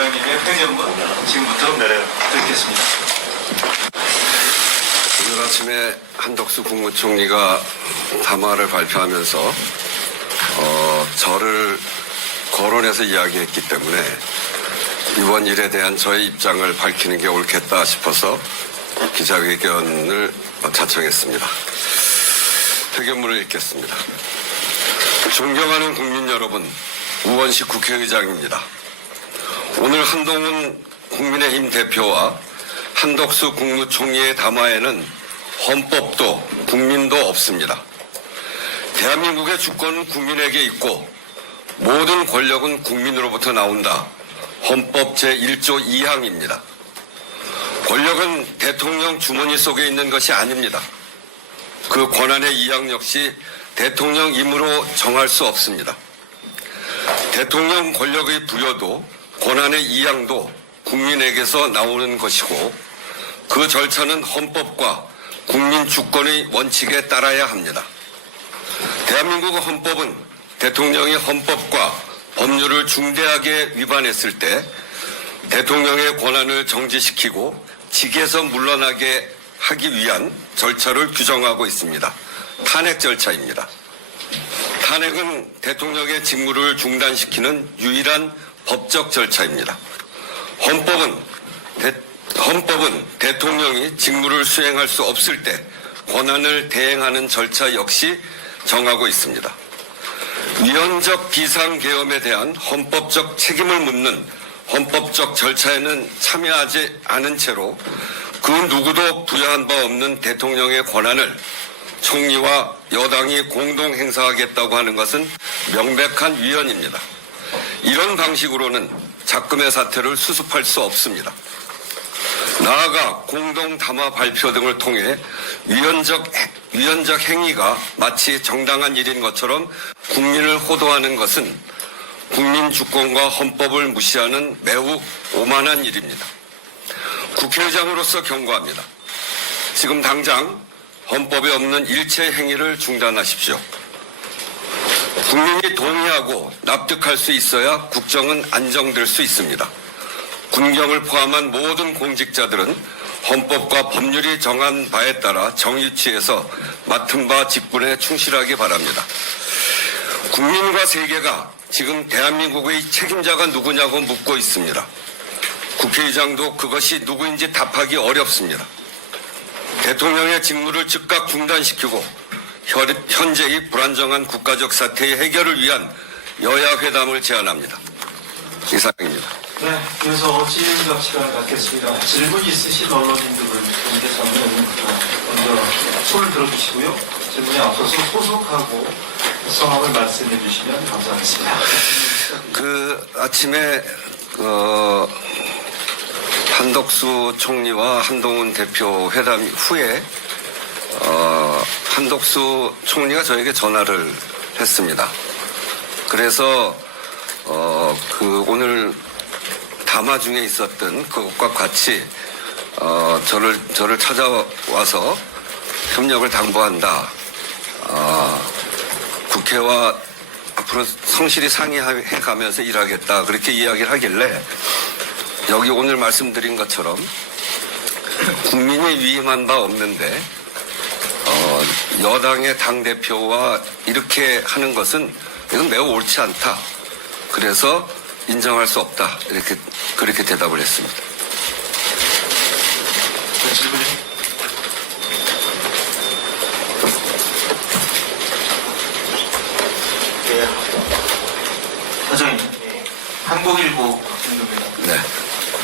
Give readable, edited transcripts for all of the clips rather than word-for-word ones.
회장님의 회견문 지금부터 듣겠습니다. 오늘 아침에 한덕수 국무총리가 담화를 발표하면서 저를 거론해서 이야기했기 때문에 이번 일에 대한 저의 입장을 밝히는 게 옳겠다 싶어서 기자회견을 자청했습니다. 회견문을 읽겠습니다. 존경하는 국민 여러분, 우원식 국회의장입니다. 오늘 한동훈 국민의힘 대표와 한덕수 국무총리의 담화에는 헌법도 국민도 없습니다. 대한민국의 주권은 국민에게 있고 모든 권력은 국민으로부터 나온다. 헌법 제1조 2항입니다. 권력은 대통령 주머니 속에 있는 것이 아닙니다. 그 권한의 2항 역시 대통령 임으로 정할 수 없습니다. 대통령 권력의 부여도 권한의 2항도 국민에게서 나오는 것이고 그 절차는 헌법과 국민 주권의 원칙에 따라야 합니다. 대한민국 헌법은 대통령이 헌법과 법률을 중대하게 위반했을 때 대통령의 권한을 정지시키고 직에서 물러나게 하기 위한 절차를 규정하고 있습니다. 탄핵 절차입니다. 탄핵은 대통령의 직무를 중단시키는 유일한 법적 절차입니다. 헌법은 대통령이 직무를 수행할 수 없을 때 권한을 대행하는 절차 역시 정하고 있습니다. 위헌적 비상계엄에 대한 헌법적 책임을 묻는 헌법적 절차에는 참여하지 않은 채로 그 누구도 부여한 바 없는 대통령의 권한을 총리와 여당이 공동 행사하겠다고 하는 것은 명백한 위헌입니다. 이런 방식으로는 작금의 사태를 수습할 수 없습니다. 나아가 공동 담화 발표 등을 통해 위헌적 행위가 마치 정당한 일인 것처럼 국민을 호도하는 것은 국민 주권과 헌법을 무시하는 매우 오만한 일입니다. 국회의장으로서 경고합니다. 지금 당장 헌법에 없는 일체 행위를 중단하십시오. 국민이 동의하고 납득할 수 있어야 국정은 안정될 수 있습니다. 군경을 포함한 모든 공직자들은 헌법과 법률이 정한 바에 따라 정유치에서 맡은 바 직분에 충실하기 바랍니다. 국민과 세계가 지금 대한민국의 책임자가 누구냐고 묻고 있습니다. 국회의장도 그것이 누구인지 답하기 어렵습니다. 대통령의 직무를 즉각 중단시키고 현재의 불안정한 국가적 사태의 해결을 위한 여야 회담을 제안합니다. 이상입니다. 네, 그래서 질의응답 시간을 갖겠습니다. 질문 있으신 언론인들께서는 먼저 손을 들어주시고요. 질문에 앞서서 소속하고 성함을 말씀해 주시면 감사하겠습니다. 아침에 한덕수 총리와 한동훈 대표 회담 후에 한덕수 총리가 저에게 전화를 했습니다. 그래서 오늘 담화 중에 있었던 그것과 같이 저를 찾아와서 협력을 당부한다. 국회와 앞으로 성실히 상의해 가면서 일하겠다. 그렇게 이야기를 하길래 여기 오늘 말씀드린 것처럼 국민이 위임한 바 없는데 여당의 당대표와 이렇게 하는 것은 이건 매우 옳지 않다. 그래서 인정할 수 없다. 그렇게 대답을 했습니다. 네, 질문이. 네. 회장님, 한국일보 김동입니다. 네.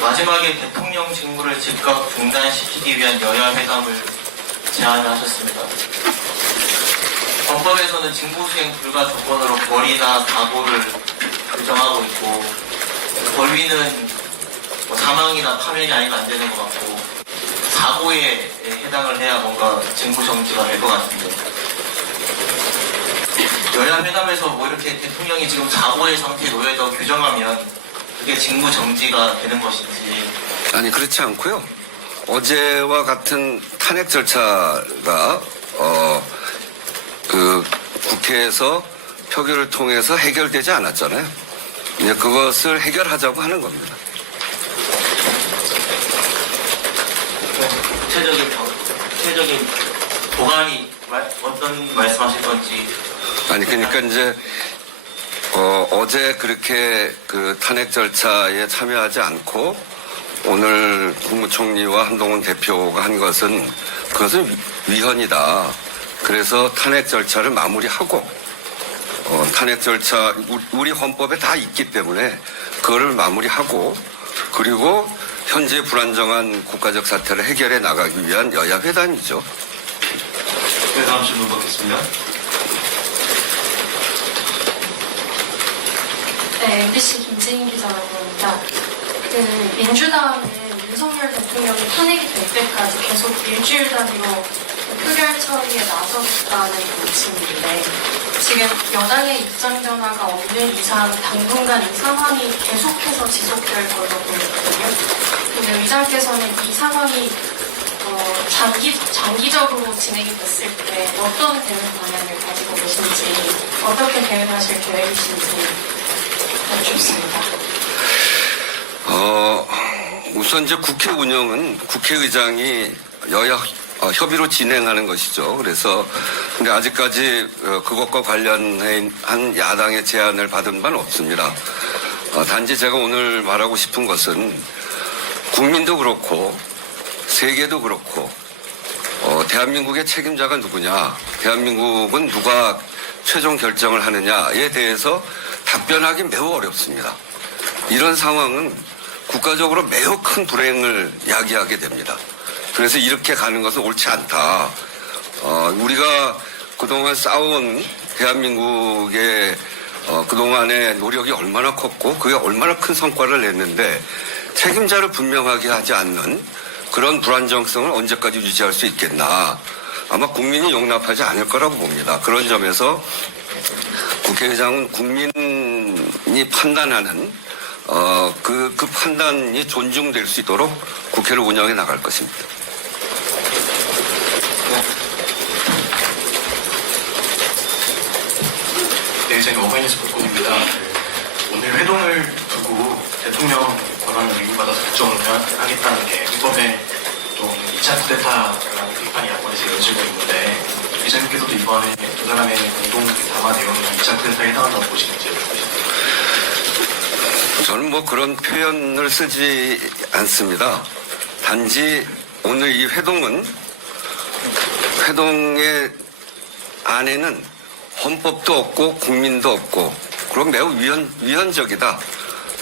마지막에 대통령 직무를 즉각 중단시키기 위한 여야 회담을 제안하셨습니다. 헌법에서는 직무수행 불가 조건으로 벌이나 다고를 규정하고 있고 벌위는 사망이나 파면이 아니면 안 되는 것 같고 사고에 해당을 해야 뭔가 직무정지가 될 것 같은데 여야 회담에서 이렇게 대통령이 지금 사고의 상태에 놓여서 규정하면 그게 직무정지가 되는 것인지. 아니 그렇지 않고요. 어제와 같은 탄핵 절차가 국회에서 표결을 통해서 해결되지 않았잖아요. 이제 그것을 해결하자고 하는 겁니다. 구체적인 보관이 어떤 말씀하실 건지. 아니, 그러니까 이제, 어제 그렇게 그 탄핵 절차에 참여하지 않고 오늘 국무총리와 한동훈 대표가 한 것은 그것은 위헌이다. 그래서 탄핵 절차를 마무리하고 탄핵 절차 우리 헌법에 다 있기 때문에 그거를 마무리하고 그리고 현재 불안정한 국가적 사태를 해결해 나가기 위한 여야 회담이죠. 네, 다음 질문 받겠습니다. 네, MBC 김재인 기자라고 합니다. 민주당은 윤석열 대통령이 탄핵이 될 때까지 계속 일주일 단위로 표결 처리에 나섰다는 방침인데 지금 여당의 입장 변화가 없는 이상 당분간 이 상황이 계속해서 지속될 걸로 보이거든요. 근데 의장께서는 이 상황이 장기적으로 진행이 됐을 때 어떤 대응 방향을 가지고 계신지 어떻게 대응하실 계획이신지 여쭙습니다. 우선 이제 국회 운영은 국회의장이 여야 협의로 진행하는 것이죠. 그래서 근데 아직까지 그것과 관련한 야당의 제안을 받은 바는 없습니다. 단지 제가 오늘 말하고 싶은 것은 국민도 그렇고 세계도 그렇고 대한민국의 책임자가 누구냐, 대한민국은 누가 최종 결정을 하느냐에 대해서 답변하기 매우 어렵습니다. 이런 상황은 국가적으로 매우 큰 불행을 야기하게 됩니다. 그래서 이렇게 가는 것은 옳지 않다. 우리가 그동안 싸운 대한민국의 그동안의 노력이 얼마나 컸고 그게 얼마나 큰 성과를 냈는데 책임자를 분명하게 하지 않는 그런 불안정성을 언제까지 유지할 수 있겠나. 아마 국민이 용납하지 않을 거라고 봅니다. 그런 점에서 국회의장은 국민이 판단하는 그 판단이 존중될 수 있도록 국회를 운영해 나갈 것입니다. 네, 의장님 어바이뉴스 복권입니다. 오늘 회동을 두고 대통령 권한을 위반받아서 결정을 하겠다는 게 이번에 좀 2차 쿠데타라는 비판이 야권에서 이어지고 있는데 의장님께서도 이번에 두 사람의 공동 담화 내용이 2차 쿠데타에 해당한다고 보시는지 여쭤보겠습니다. 저는 뭐 그런 표현을 쓰지 않습니다. 단지 오늘 이 회동의 안에는 헌법도 없고 국민도 없고 그럼 매우 위헌적이다.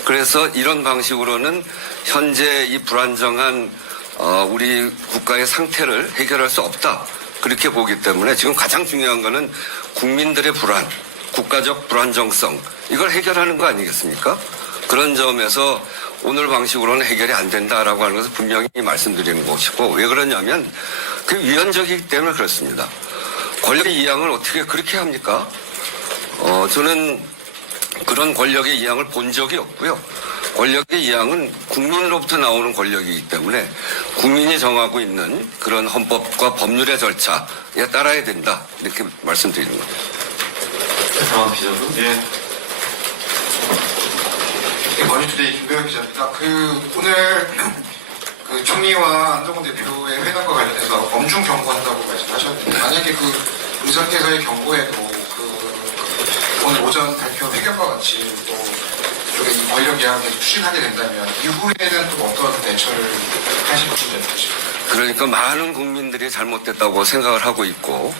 그래서 이런 방식으로는 현재 이 불안정한 우리 국가의 상태를 해결할 수 없다. 그렇게 보기 때문에 지금 가장 중요한 거는 국민들의 불안, 국가적 불안정성 이걸 해결하는 거 아니겠습니까? 그런 점에서 오늘 방식으로는 해결이 안 된다라고 하는 것을 분명히 말씀드리는 것이고 왜 그러냐면 그 위헌적이기 때문에 그렇습니다. 권력의 이양을 어떻게 그렇게 합니까? 저는 그런 권력의 이양을 본 적이 없고요. 권력의 이양은 국민으로부터 나오는 권력이기 때문에 국민이 정하고 있는 그런 헌법과 법률의 절차에 따라야 된다. 이렇게 말씀드리는 겁니다. 다음 기자분. 예. 머니투데이 김도영 기자입니다. 오늘 총리와 한동훈 대표의 회담과 관련해서 엄중 경고한다고 말씀하셨는데 만약에 이 상태에서의 경고에도 오늘 오전 발표 회견과 같이 또 이쪽에 권력 이양을 계속 추진하게 된다면 이후에는 또 어떤 대처를 하실 건지 여쭤보십니다. 그러니까 많은 국민들이 잘못됐다고 생각을 하고 있고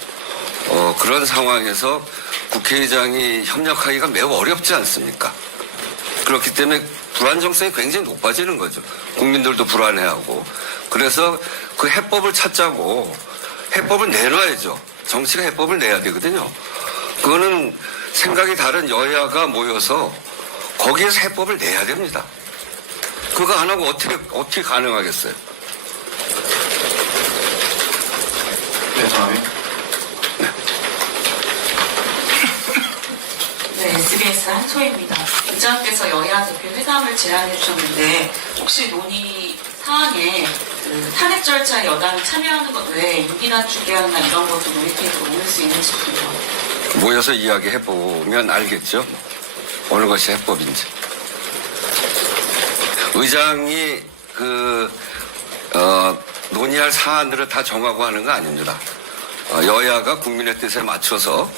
그런 상황에서 국회의장이 협력하기가 매우 어렵지 않습니까? 그렇기 때문에 불안정성이 굉장히 높아지는 거죠. 국민들도 불안해하고. 그래서 그 해법을 찾자고 해법을 내놔야죠. 정치가 해법을 내야 되거든요. 그거는 생각이 다른 여야가 모여서 거기에서 해법을 내야 됩니다. 그거 안 하고 어떻게 가능하겠어요? 네, 다음에. 네, SBS 한초입니다. 의장께서 여야 대표 회담을 제안해 주셨는데 혹시 논의 사항에 탄핵 절차에 여당이 참여하는 것 외에 유기나 주계안이나 이런 것도 논의 테이블에 오를 수 있는지 궁금합니다. 모여서 이야기해보면 알겠죠. 어느 것이 해법인지. 의장이 논의할 사안들을 다 정하고 하는 거 아닙니다. 여야가 국민의 뜻에 맞춰서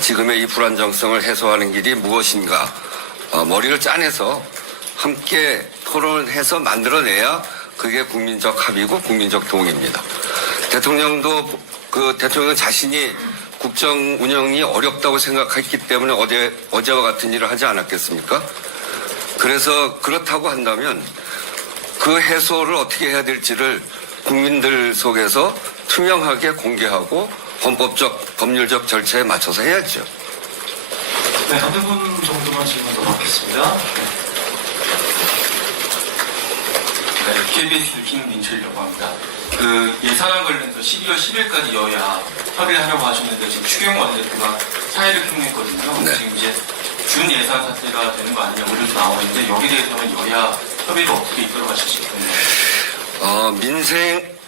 지금의 이 불안정성을 해소하는 길이 무엇인가 머리를 짜내서 함께 토론을 해서 만들어내야 그게 국민적 합의고 국민적 동의입니다. 대통령도 대통령 자신이 국정 운영이 어렵다고 생각했기 때문에 어제와 같은 일을 하지 않았겠습니까? 그래서 그렇다고 한다면 그 해소를 어떻게 해야 될지를 국민들 속에서 투명하게 공개하고 헌법적, 법률적 절차에 맞춰서 해야죠. 네, 한두 분 정도만 질문 더 받겠습니다. KBS 김민철이라고 합니다. 예산안 관련해서 12월 10일까지 여야 협의를 하려고 하셨는데 지금 추경호 원내대표가 사의를 표명했거든요. 네. 지금 이제 준 예산 사태가 되는 거 아니냐 우려도 나오고 있는데 여기에 대해서는 여야 협의를 어떻게 이끌어가실지 궁금해요.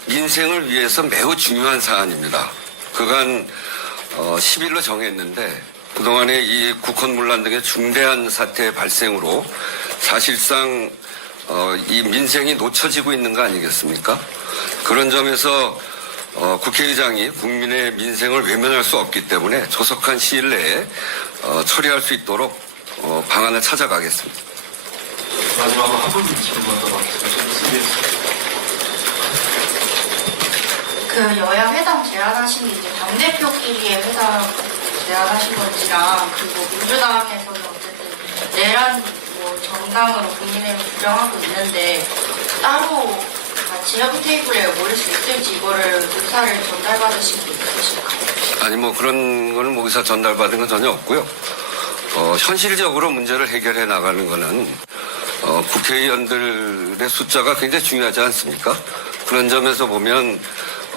민생을 위해서 매우 중요한 사안입니다. 그간 10일로 정했는데 그동안의 이 국헌문란 등의 중대한 사태 발생으로 사실상 이 민생이 놓쳐지고 있는 거 아니겠습니까? 그런 점에서 국회의장이 국민의 민생을 외면할 수 없기 때문에 조속한 시일 내에 처리할 수 있도록 방안을 찾아가겠습니다. 마지막으로 한 분 질문 더 받겠습니다. 그 여야 회담 제안하신 게 이제 당대표끼리의 회담 제안하신 건지랑 그리고 민주당에서는 어쨌든 내란 정당으로 국민의힘을 규정하고 있는데 따로 같이 협의 테이블에 모일 수 있을지 이거를 의사를 전달받으신 게 있으실까요? 아니 그런 거는 의사 전달받은 건 전혀 없고요. 현실적으로 문제를 해결해 나가는 거는 국회의원들의 숫자가 굉장히 중요하지 않습니까? 그런 점에서 보면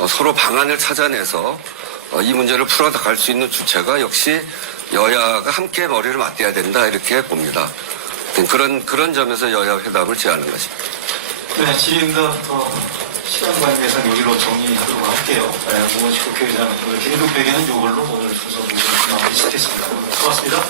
서로 방안을 찾아내서 이 문제를 풀어갈 수 있는 주체가 역시 여야가 함께 머리를 맞대야 된다 이렇게 봅니다. 그런 점에서 여야 회담을 제안한 것입니다. 네, 질의응답 시간 관계상 여기로 정리하도록 할게요. 네, 모원식 국회의장 오늘 긴급회견은 이걸로 오늘 순서 모두 마무리 짓겠습니다. 고맙습니다.